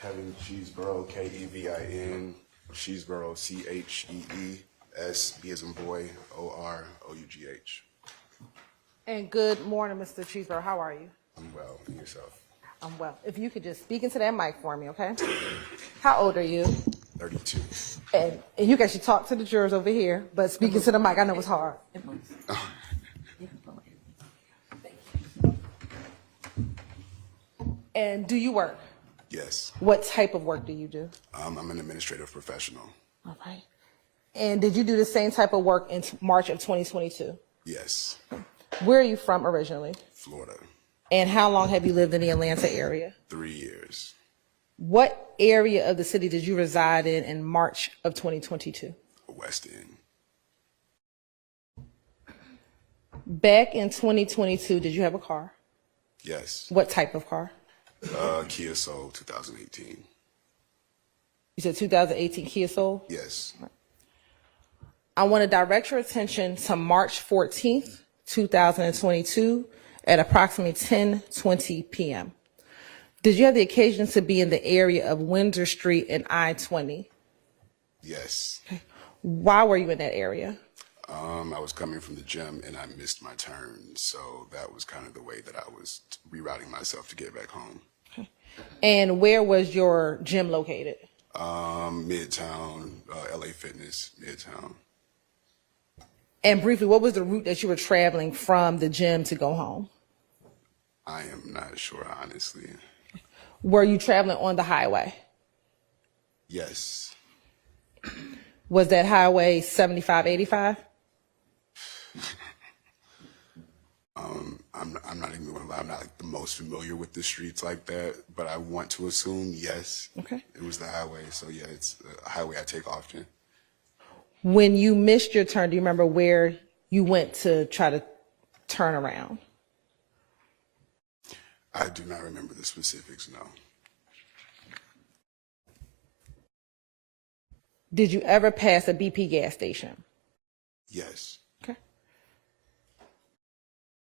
Kevin Cheeseborough, Kevin, Cheeseborough, Chees, B as in boy, Orough. And good morning, Mr. Cheeseborough. How are you? I'm well. And yourself? I'm well. If you could just speak into that mic for me, okay? How old are you? 32. And you can actually talk to the jurors over here, but speaking to the mic, I know it's hard. And do you work? Yes. What type of work do you do? I'm an administrative professional. All right. And did you do the same type of work in March of 2022? Yes. Where are you from originally? Florida. And how long have you lived in the Atlanta area? 3 years. What area of the city did you reside in March of 2022? West End. Back in 2022, did you have a car? Yes. What type of car? Kia Soul 2018. You said 2018 Kia Soul? Yes. I want to direct your attention to March 14th, 2022 at approximately 10:20 p.m. Did you have the occasion to be in the area of Windsor Street and I-20? Yes. Okay. Why were you in that area? I was coming from the gym and I missed my turn, so that was kind of the way that I was rerouting myself to get back home. Okay. And where was your gym located? Midtown, LA Fitness, Midtown. And briefly, what was the route that you were traveling from the gym to go home? I am not sure, honestly. Were you traveling on the highway? Yes. Was that highway 7585? I'm not even going to lie. I'm not like the most familiar with the streets like that, but I want to assume yes. Okay. It was the highway, so yeah, it's a highway I take often. When you missed your turn, do you remember where you went to try to turn around? I do not remember the specifics, no. Did you ever pass a BP gas station? Yes. Okay.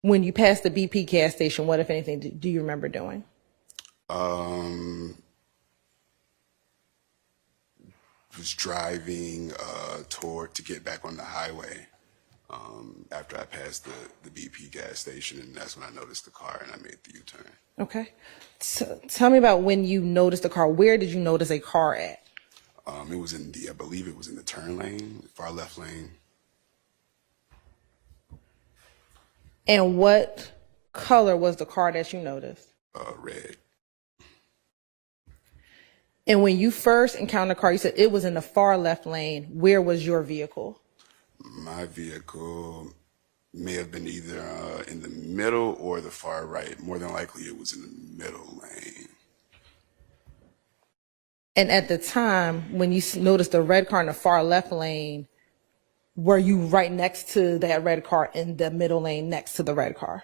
When you passed the BP gas station, what, if anything, do you remember doing? Was driving to get back on the highway after I passed the BP gas station, and that's when I noticed the car and I made the U-turn. Okay. So tell me about when you noticed the car. Where did you notice a car at? It was I believe it was in the turn lane, far left lane. And what color was the car that you noticed? Red. And when you first encountered the car, you said it was in the far left lane. Where was your vehicle? My vehicle may have been either in the middle or the far right. More than likely, it was in the middle lane. And at the time, when you noticed the red car in the far left lane, were you right next to that red car in the middle lane next to the red car?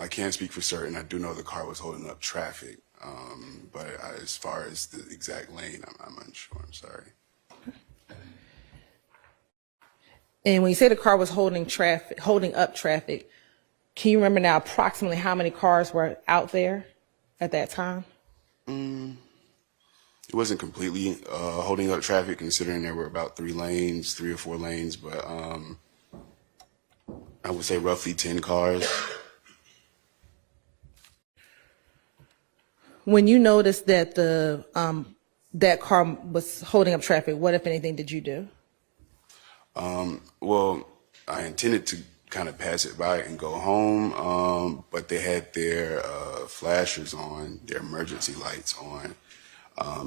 I can't speak for certain. I do know the car was holding up traffic, but as far as the exact lane, I'm unsure. I'm sorry. And when you say the car was holding up traffic, can you remember now approximately how many cars were out there at that time? It wasn't completely holding up traffic, considering there were about 3 or 4 lanes, but I would say roughly 10 cars. When you noticed that that car was holding up traffic, what, if anything, did you do? Well, I intended to kind of pass it by and go home, but they had their flashers on, their emergency lights on,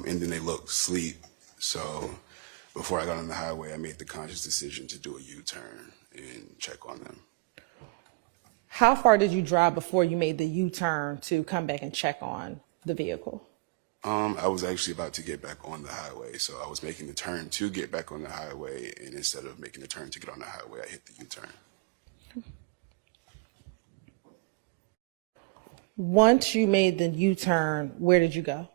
and then they looked asleep. So before I got on the highway, I made the conscious decision to do a U-turn and check on them. How far did you drive before you made the U-turn to come back and check on the vehicle? I was actually about to get back on the highway, so I was making the turn to get back on the highway, and instead of making the turn to get on the highway, I hit the U-turn. Once you made the U-turn, where did you go?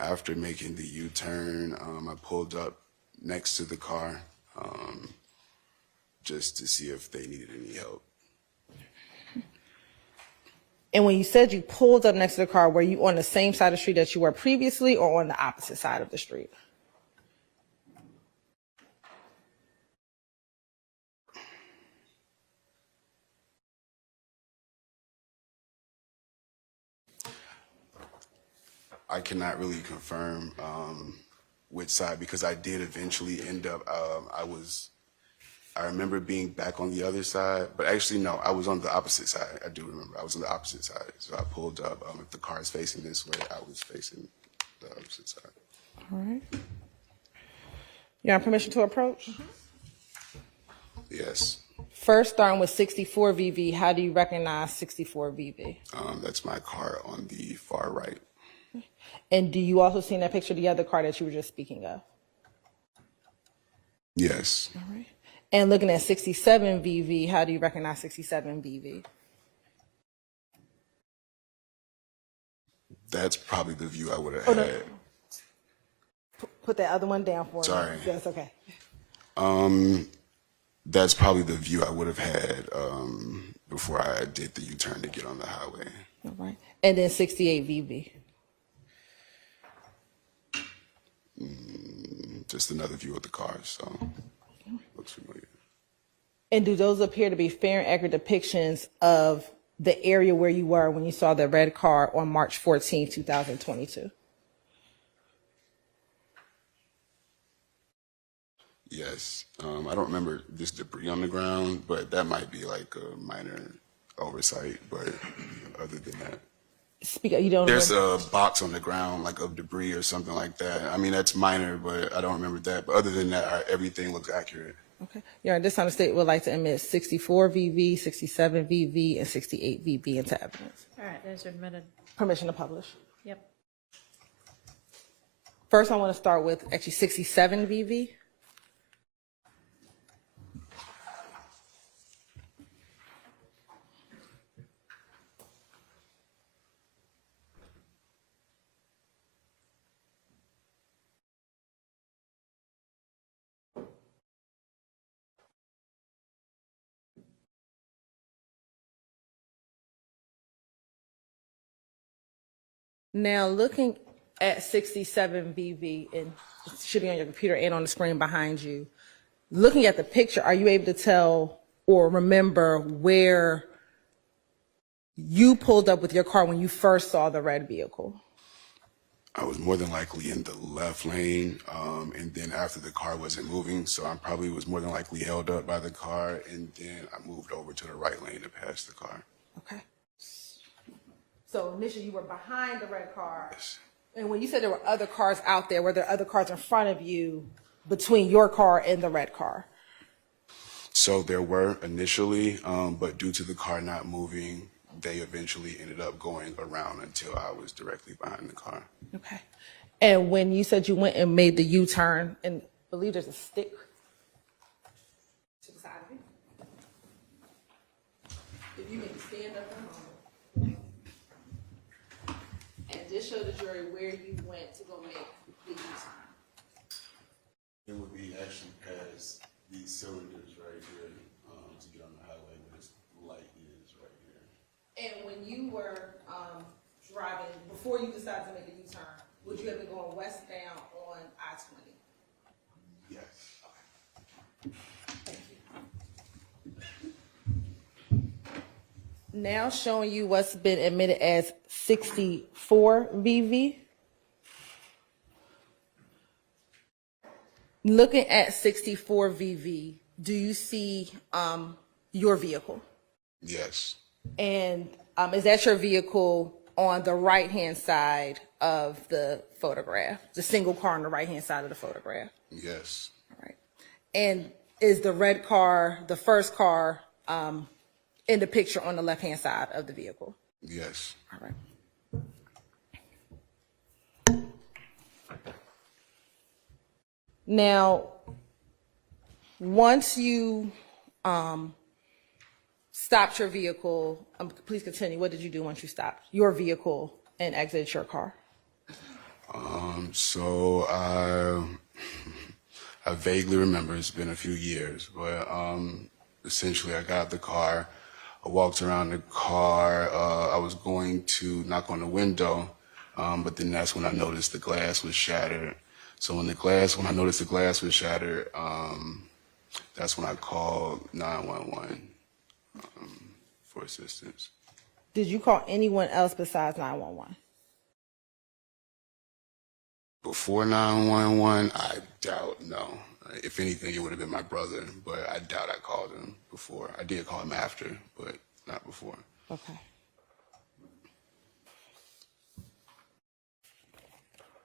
After making the U-turn, I pulled up next to the car just to see if they needed any help. And when you said you pulled up next to the car, were you on the same side of the street that you were previously or on the opposite side of the street? I cannot really confirm which side, because I did eventually end up, I remember being back on the other side, but actually no, I was on the opposite side. I do remember I was on the opposite side. So I pulled up, if the car is facing this way, I was facing the opposite side. All right. You have permission to approach? Yes. First, starting with 64 VV, how do you recognize 64 VV? That's my car on the far right. And do you also see in that picture the other car that you were just speaking of? Yes. All right. And looking at 67 VV, how do you recognize 67 VV? That's probably the view I would have Oh, had. no. Put that other one down for me. Sorry. That's okay. That's probably the view I would have had before I did the U-turn to get on the highway. All right. And then 68 VV. Just another view of the car, so looks familiar. And do those appear to be fair and accurate depictions of the area where you were when you saw the red car on March 14, 2022? Yes. I don't remember this debris on the ground, but that might be like a minor oversight, but other than that. You don't There's remember? a box on the ground, like of debris or something like that. I mean, that's minor, but I don't remember that. But other than that, everything looks accurate. Okay. Your Honor, this time the state would like to admit 64 VV, 67 VV, and 68 VV into evidence. All right, those are admitted. Permission to publish. Yep. First, I want to start with actually 67 VV. Now, looking at 67 VV, and it should be on your computer and on the screen behind you, looking at the picture, are you able to tell or remember where you pulled up with your car when you first saw the red vehicle? I was more than likely in the left lane, and then after the car wasn't moving, so I probably was more than likely held up by the car, and then I moved over to the right lane to pass the car. Okay. So initially you were behind the red car. Yes. And when you said there were other cars out there, were there other cars in front of you between your car and the red car? So there were initially, but due to the car not moving, they eventually ended up going around until I was directly behind the car. Okay. And when you said you went and made the U-turn, and I believe there's a stick to the side of you. If you can stand up and hold. And just show the jury where you went to go make the U-turn. It would be actually past these cylinders right here to get on the highway, where this light is right here. And when you were driving, before you decided to make a U-turn, would you have been going westbound on I-20? Yes. Thank you. Now showing you what's been admitted as 64 VV. Looking at 64 VV, do you see your vehicle? Yes. And is that your vehicle on the right-hand side of the photograph? The single car on the right-hand side of the photograph? Yes. All right. And is the red car, the first car, in the picture on the left-hand side of the vehicle? Yes. All right. Now, once you stopped your vehicle, please continue. What did you do once you stopped your vehicle and exited your car? So I vaguely remember, it's been a few years, but essentially I got out the car, I walked around the car. I was going to knock on the window, but then that's when I noticed the glass was shattered. So when I noticed the glass was shattered, that's when I called 911 for assistance. Did you call anyone else besides 911? Before 911, I doubt, no. If anything, it would have been my brother, but I doubt I called him before. I did call him after, but not before. Okay.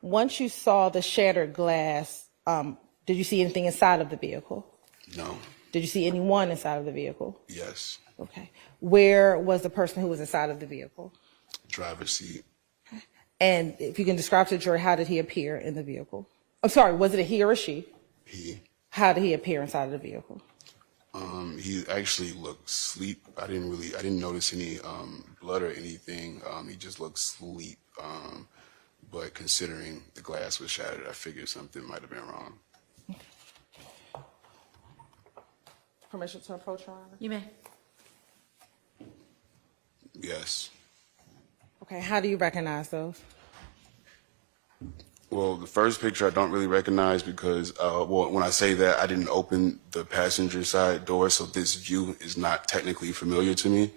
Once you saw the shattered glass, did you see anything inside of the vehicle? No. Did you see anyone inside of the vehicle? Yes. Okay. Where was the person who was inside of the vehicle? Driver's seat. And if you can describe to the jury, how did he appear in the vehicle? I'm sorry, was it a he or a she? He. How did he appear inside of the vehicle? He actually looked asleep. I didn't notice any blood or anything. He just looked asleep. But considering the glass was shattered, I figured something might have been wrong. Permission to approach, Your Honor? You may. Yes. Okay, how do you recognize those? Well, the first picture I don't really recognize because, when I say that, I didn't open the passenger side door, so this view is not technically familiar to me.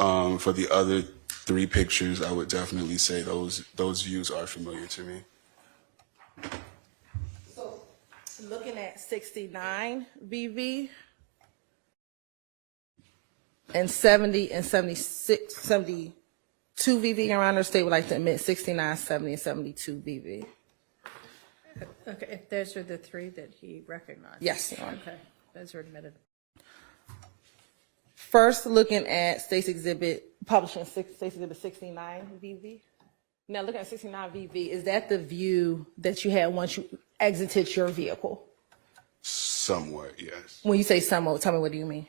Okay. For the other three pictures, I would definitely say those views are familiar to me. So, looking at 69 VV and 70 and 76, 72 VV, Your Honor, state would like to admit 69, 70, and 72 VV. Okay, if those are the three that he recognized? Yes, Your Honor. Okay, those are admitted. First, looking at State's Exhibit, publishing State's Exhibit 69 VV. Now, looking at 69 VV, is that the view that you had once you exited your vehicle? Somewhat, yes. When you say somewhat, tell me what do you mean?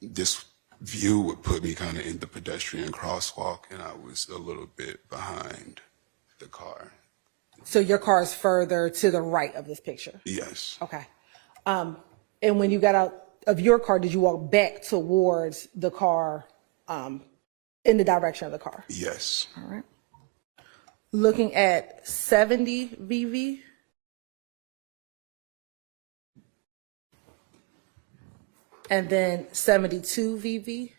This view would put me kind of in the pedestrian crosswalk, and I was a little bit behind the car. So your car is further to the right of this picture? Yes. Okay. And when you got out of your car, did you walk back towards the car, in the direction of the car? Yes. All right. Looking at 70 VV. And then 72 VV.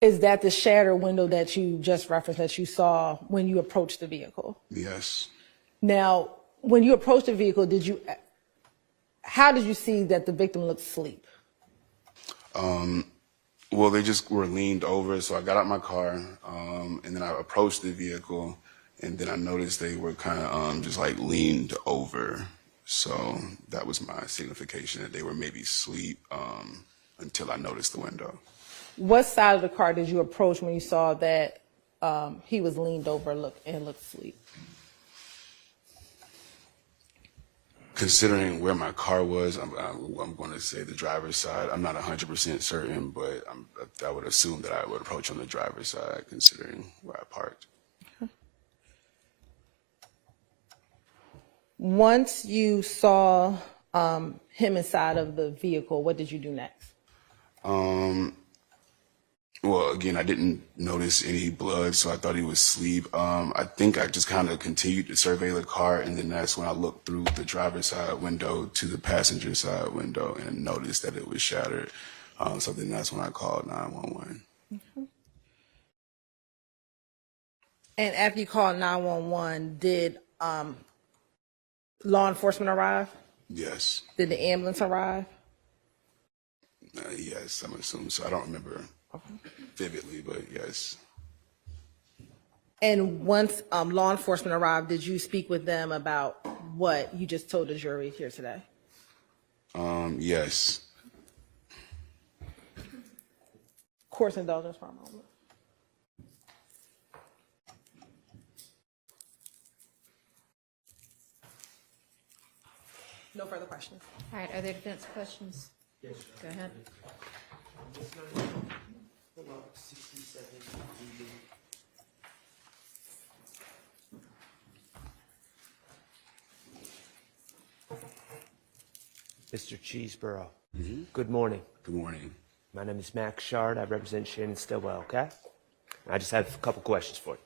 Is that the shattered window that you just referenced that you saw when you approached the vehicle? Yes. Now, when you approached the vehicle, how did you see that the victim looked asleep? Well, they just were leaned over, so I got out my car, and then I approached the vehicle, and then I noticed they were kind of just like leaned over. So that was my signification that they were maybe asleep until I noticed the window. What side of the car did you approach when you saw that he was leaned over and looked asleep? Considering where my car was, I'm going to say the driver's side. I'm not 100% certain, but I would assume that I would approach on the driver's side, considering where I parked. Once you saw him inside of the vehicle, what did you do next? Well, again, I didn't notice any blood, so I thought he was asleep. I think I just kind of continued to survey the car, and then that's when I looked through the driver's side window to the passenger side window and noticed that it was shattered. So then that's when I called 911. Mm-hmm. And after you called 911, did law enforcement arrive? Yes. Did the ambulance arrive? Yes, I'm assuming so. I don't remember vividly, but yes. And once law enforcement arrived, did you speak with them about what you just told the jury here today? Yes. Court's indulgence for a moment. No further questions. All right, are there defense questions? Yes. Go ahead. Mr. Cheeseborough. Good morning. Good morning. My name is Max Schardt. I represent Shannon Stillwell, okay? I just have a couple questions for you.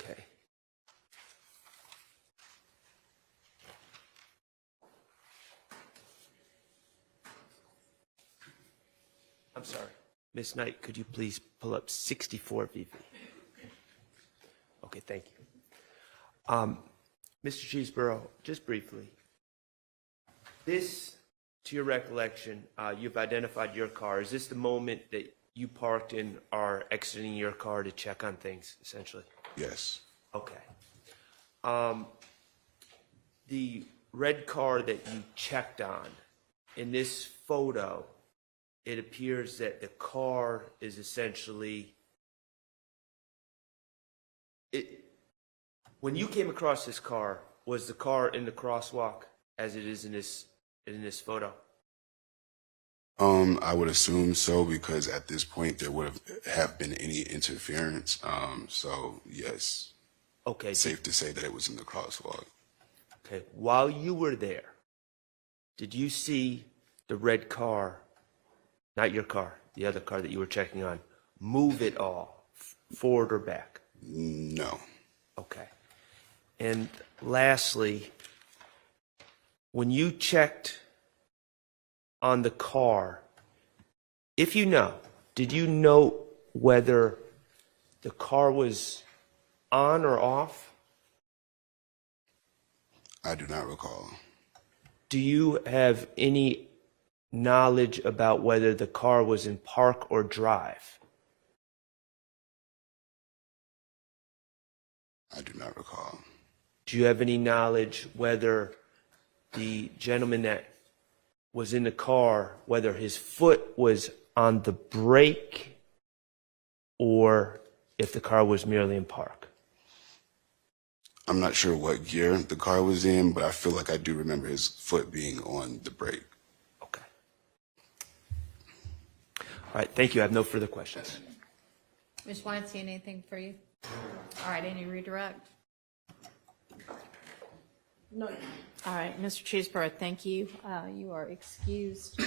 Okay. I'm sorry. Miss Knight, could you please pull up 64 VV? Okay, thank you. Mr. Cheeseborough, just briefly, this, to your recollection, you've identified your car. Is this the moment that you parked and are exiting your car to check on things, essentially? Yes. Okay. The red car that you checked on, in this photo, it appears that the car is essentially... When you came across this car, was the car in the crosswalk as it is in this photo? I would assume so because at this point there would have been any interference. So yes. Okay. Safe to say that it was in the crosswalk. Okay. While you were there, did you see the red car, not your car, the other car that you were checking on, move at all, forward or back? No. Okay. And lastly, when you checked on the car, if you know, did you know whether the car was on or off? I do not recall. Do you have any knowledge about whether the car was in park or drive? I do not recall. Do you have any knowledge whether the gentleman that was in the car, whether his foot was on the brake or if the car was merely in park? I'm not sure what gear the car was in, but I feel like I do remember his foot being on the brake. Okay. All right, thank you. I have no further questions. Ms. Weinstein, anything for you? All right, any redirect? No. All right, Mr. Cheeseborough, thank you. You are excused.